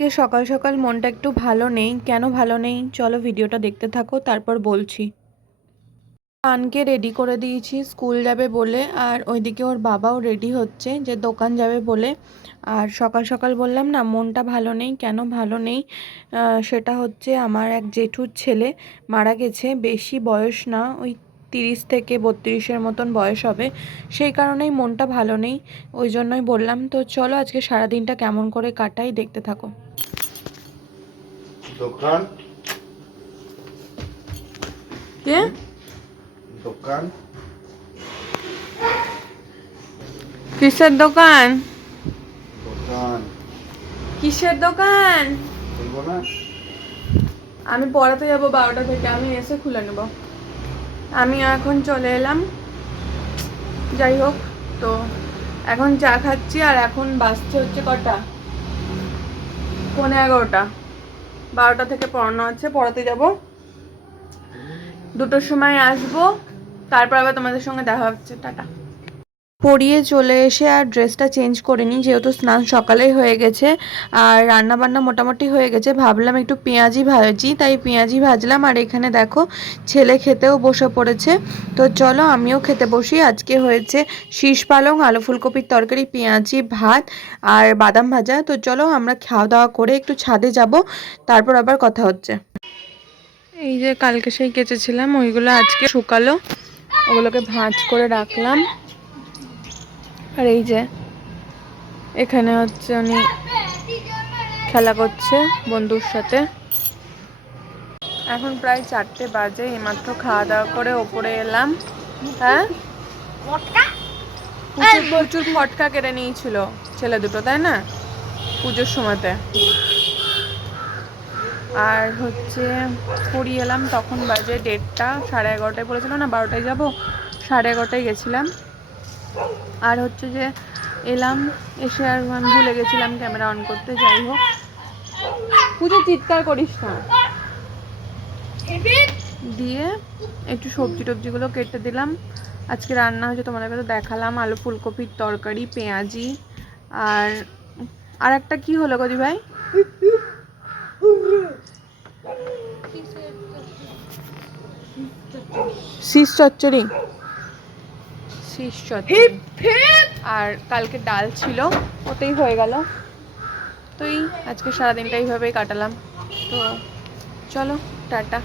সকাল সকাল মনটা একটু ভালো নেই। কেন ভালো নেই চলো ভিডিওটা দেখতে থাকো, তারপর বলছি। আনকে রেডি করে দিয়েছি স্কুল যাবে বলে, আর ওইদিকে ওর বাবাও রেডি হচ্ছে যে দোকান যাবে বলে। আর সকাল সকাল বললাম না মনটা ভালো নেই, কেন ভালো নেই সেটা হচ্ছে আমার এক জেঠুর ছেলে মারা গেছে। বেশি বয়স না, ওই 30 থেকে 32-এর মতন বয়স হবে, সেই কারণেই মনটা ভালো নেই। ওই জন্যই বললাম। তো চলো আজকে সারাদিনটা কেমন করে কাটাই দেখতে থাকো। দোকান কে? দোকান কিসের দোকান? দোকান কিসের দোকান? বলবো না। আমি পড়াতে যাবো 12টা থেকে, আমি এসে খুলে নেব। আমি এখন চলে এলাম। যাই হোক, তো এখন চা খাচ্ছি আর এখন বাজছে হচ্ছে কটা, 11:15। 12টা থেকে পড়ানো আছে, পড়াতে যাব। 2টোর সময় আসবো, তারপর আবার তোমাদের সঙ্গে দেখা হচ্ছে। টাটা। পরিয়ে চলে এসে আর ড্রেসটা চেঞ্জ করে নিই, যেহেতু স্নান সকালেই হয়ে গেছে আর রান্না বান্না মোটামুটি হয়ে গেছে। ভাবলাম একটু পেঁয়াজি ভাজি, তাই পেঁয়াজি ভাজলাম। আর এখানে দেখো ছেলে খেতেও বসে পড়েছে। তো চলো আমিও খেতে বসি। আজকে হয়েছে শীষ পালং, আলু ফুলকপির তরকারি, পেঁয়াজি, ভাত আর বাদাম ভাজা। তো চলো আমরা খাওয়া দাওয়া করে একটু ছাদে যাব, তারপর আবার কথা হচ্ছে। এই যে কালকে সেই কেচেছিলাম ওইগুলো আজকে শুকালো, ওগুলোকে ভাঁজ করে রাখলাম। আর এই যে এখানে হচ্ছে উনি খেলা করছে বন্ধুর সাথে। এখন প্রায় 4টে বাজে, এইমাত্র খাওয়া দাওয়া করে ওপরে এলাম। হ্যাঁ, প্রচুর ফটকা কেটে নিয়েছিল ছেলে দুটো, তাই না, পুজোর সময়তে। আর হচ্ছে পুরী এলাম, তখন বাজে 1:30, 11:30টায় বলেছিল না 12টায় যাবো, 11:30টায় গেছিলাম। আর হচ্ছে যে এলাম, এসে আর আমি ভুলে গেছিলাম ক্যামেরা অন করতে। যাই হোক, পুজো চিৎকার করিস না। দিয়ে একটু সবজি টবজিগুলো কেটে দিলাম। আজকে রান্না হয়েছে তোমাদের কাছে দেখালাম, আলু ফুলকপির তরকারি, পেঁয়াজি আর একটা কি হলো গদি ভাই? শীষ চচ্চড়ি, শীষ চচ্চড়ি। আর কালকে ডাল ছিল, ওতেই হয়ে গেল। তো এই আজকে সারাদিনটা এইভাবেই কাটালাম। তো চলো টাটা।